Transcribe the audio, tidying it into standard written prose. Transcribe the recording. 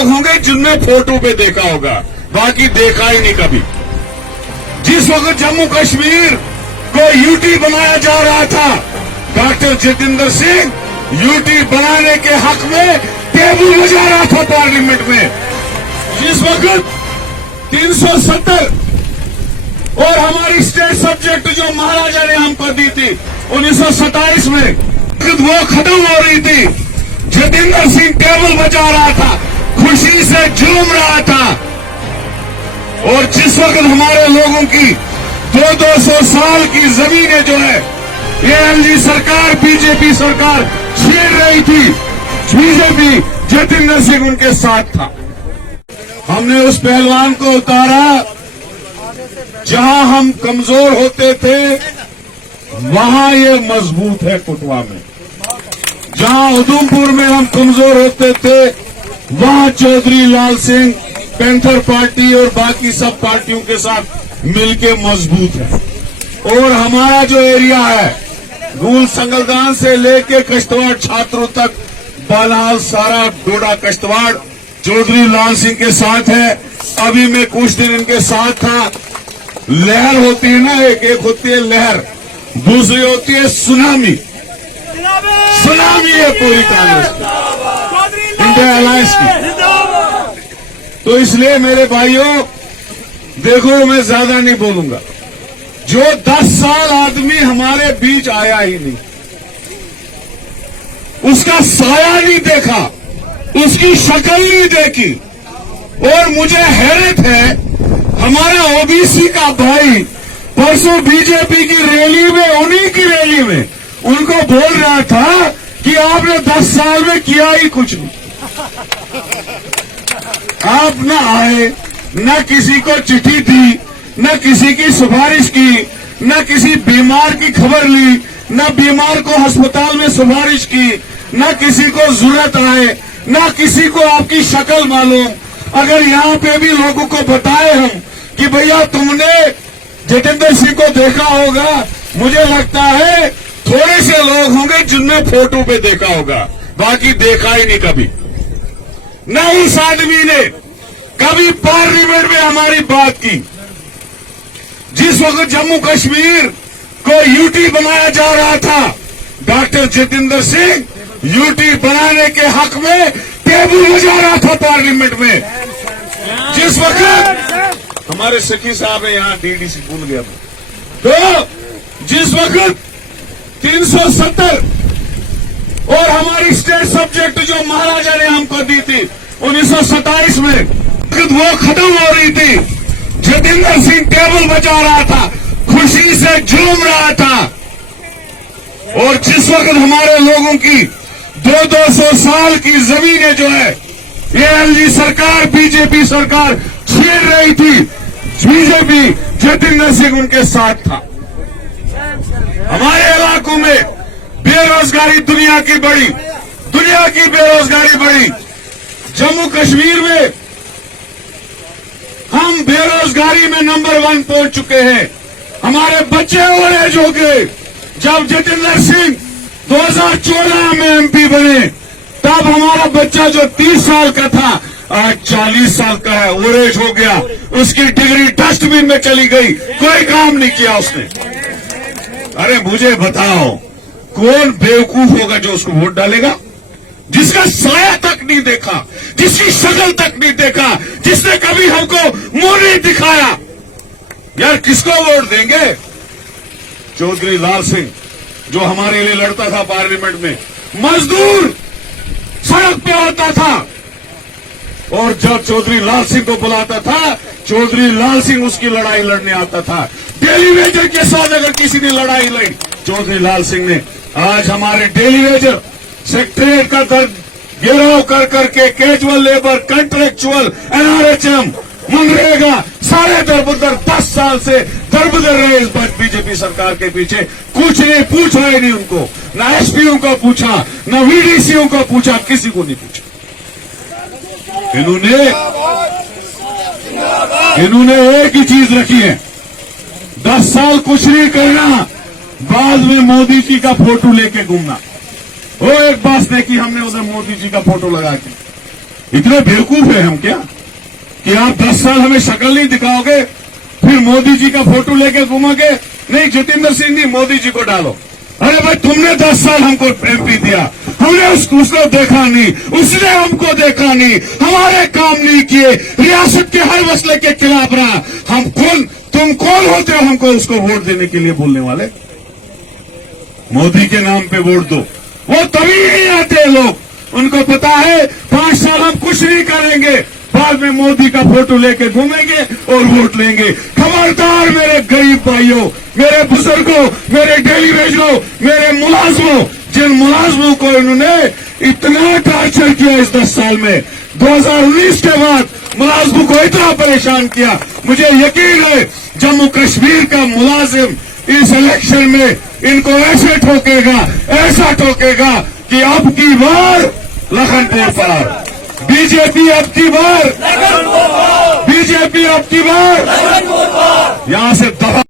लोग होंगे जिनने फोटो पे देखा होगा, बाकी देखा ही नहीं कभी। जिस वक्त जम्मू कश्मीर को यूटी बनाया जा रहा था, डॉक्टर जितेंद्र सिंह यूटी बनाने के हक में टेबल बजा रहा था पार्लियामेंट में। जिस वक्त 370 और हमारी स्टेट सब्जेक्ट जो महाराजा ने हमको दी थी 1927 में, वो खत्म हो रही थी, जितेंद्र सिंह टेबल बजा रहा था, खुशी से झूम रहा था। और जिस वक्त हमारे लोगों की 200 साल की जमीनें जो है एएलजी सरकार, बीजेपी सरकार छीन रही थी, बीजेपी जितेंद्र सिंह उनके साथ था। हमने उस पहलवान को उतारा, जहां हम कमजोर होते थे वहां ये मजबूत है कुटवा में। जहां उधमपुर में हम कमजोर होते थे वहां चौधरी लाल सिंह पैंथर पार्टी और बाकी सब पार्टियों के साथ मिलके मजबूत है। और हमारा जो एरिया है रूल संगलदान से लेके कश्तवाड़ छात्रों तक, बालाल सारा डोडा कश्तवाड़ चौधरी लाल सिंह के साथ है। अभी मैं कुछ दिन इनके साथ था। लहर होती है ना, एक होती है लहर, दूसरी होती है सुनामी। सुनामी है पूरी कांग्रेस की, इंडिया अलायंस की। तो इसलिए मेरे भाइयों देखो, मैं ज्यादा नहीं बोलूंगा। जो 10 साल आदमी हमारे बीच आया ही नहीं, उसका साया नहीं देखा, उसकी शक्ल नहीं देखी। और मुझे हैरत है, हमारा ओबीसी का भाई परसों बीजेपी की रैली में, उन्हीं की रैली में उनको बोल रहा था कि आपने 10 साल में किया ही कुछ नहीं। आप न आए, न किसी को चिट्ठी दी, न किसी की सिफारिश की, न किसी बीमार की खबर ली, न बीमार को अस्पताल में सिफारिश की, न किसी को जरूरत आए, न किसी को आपकी शक्ल मालूम। अगर यहाँ पे भी लोगों को बताए हम कि भैया तुमने जितेंद्र सिंह को देखा होगा, मुझे लगता है थोड़े से लोग होंगे जिनने फोटो पे देखा होगा, बाकी देखा ही नहीं कभी। न उस आदमी ने कभी पार्लियामेंट में हमारी बात की। जिस वक्त जम्मू कश्मीर को यूटी बनाया जा रहा था, डॉक्टर जितेंद्र सिंह यूटी बनाने के हक में टेबल बजा रहा था पार्लियामेंट में। जिस वक्त हमारे सखी साहब है यहाँ, डीडीसी भूल गया, तो जिस वक्त 370 और हमारी स्टेट सब्जेक्ट जो महाराजा ने हमको दी थी 1927 में, वो खत्म हो रही थी, जितेंद्र सिंह टेबल बजा रहा था, खुशी से झूम रहा था। और जिस वक्त हमारे लोगों की 200 साल की जमीनें जो है एएलजी सरकार, बीजेपी सरकार छीन रही थी, बीजेपी जितेंद्र सिंह उनके साथ था। हमारे इलाकों में बेरोजगारी दुनिया की बेरोजगारी बढ़ी। जम्मू कश्मीर में हम बेरोजगारी में नंबर 1 पहुंच चुके हैं। हमारे बच्चे और एज हो गए। जब जितेंद्र सिंह 2014 में एमपी बने, तब हमारा बच्चा जो 30 साल का था आज 40 साल का है, ओरेज हो गया। उसकी डिग्री डस्टबिन में चली गई, कोई काम नहीं किया उसने। अरे मुझे बताओ, कौन बेवकूफ होगा जो उसको वोट डालेगा? जिसका साया तक नहीं देखा, जिसकी शक्ल तक नहीं देखा, जिसने कभी हमको मुंह नहीं दिखाया, यार किसको वोट देंगे? चौधरी लाल सिंह जो हमारे लिए लड़ता था पार्लियामेंट में, मजदूर सड़क पे आता था, और जब चौधरी लाल सिंह को बुलाता था, चौधरी लाल सिंह उसकी लड़ाई लड़ने आता था। डेली वेजर के साथ अगर किसी ने लड़ाई लड़ी, चौधरी लाल सिंह ने। आज हमारे डेली वेजर सेक्रेटरीट का दर्द गिराव कर करके casual labour, contractual, NRHM, MNREGA, सारे दरबदर 10 साल से दरबदर रहे इस बार बीजेपी सरकार के पीछे। कुछ नहीं पूछा ही नहीं उनको, न एसपीओ को पूछा, न वीडीसीओ को पूछा, किसी को नहीं पूछा। इन्होंने एक ही चीज रखी है, 10 साल कुछ नहीं करना, बाद में मोदी जी का फोटो लेके घूमना। वो एक बात देखी हमने उधर मोदी जी का फोटो लगा के, इतने बेवकूफ है हम क्या कि आप 10 साल हमें शक्ल नहीं दिखाओगे, फिर मोदी जी का फोटो लेके घूमोगे? नहीं, जितेंद्र सिंह नहीं, मोदी जी को डालो। अरे भाई, तुमने 10 साल हमको एमपी दिया, हमने उसको देखा नहीं, उसने हमको देखा नहीं, हमारे काम नहीं किए, रियासत के हर मसले के खिलाफ रहा। हम कौन, तुम कौन होते हो हमको उसको वोट देने के लिए बोलने वाले? मोदी के नाम पे वोट दो, वो तभी नहीं आते लोग। उनको पता है 5 साल हम कुछ नहीं करेंगे, बाद में मोदी का फोटो लेके घूमेंगे और वोट लेंगे। खबरदार मेरे गरीब भाइयों, मेरे बुजुर्गों, मेरे डेली वेजरों, मेरे मुलाजमों, जिन मुलाजमों को इन्होंने इतना टॉर्चर किया इस 10 साल में, 2019 के बाद मुलाजमों को इतना परेशान किया, मुझे यकीन है जम्मू कश्मीर का मुलाजिम इस इलेक्शन में इनको ऐसे ठोकेगा, ऐसा ठोकेगा कि अब की बार लखनपुर पार, बीजेपी अब की बार, बीजेपी अब की बार यहां से दफा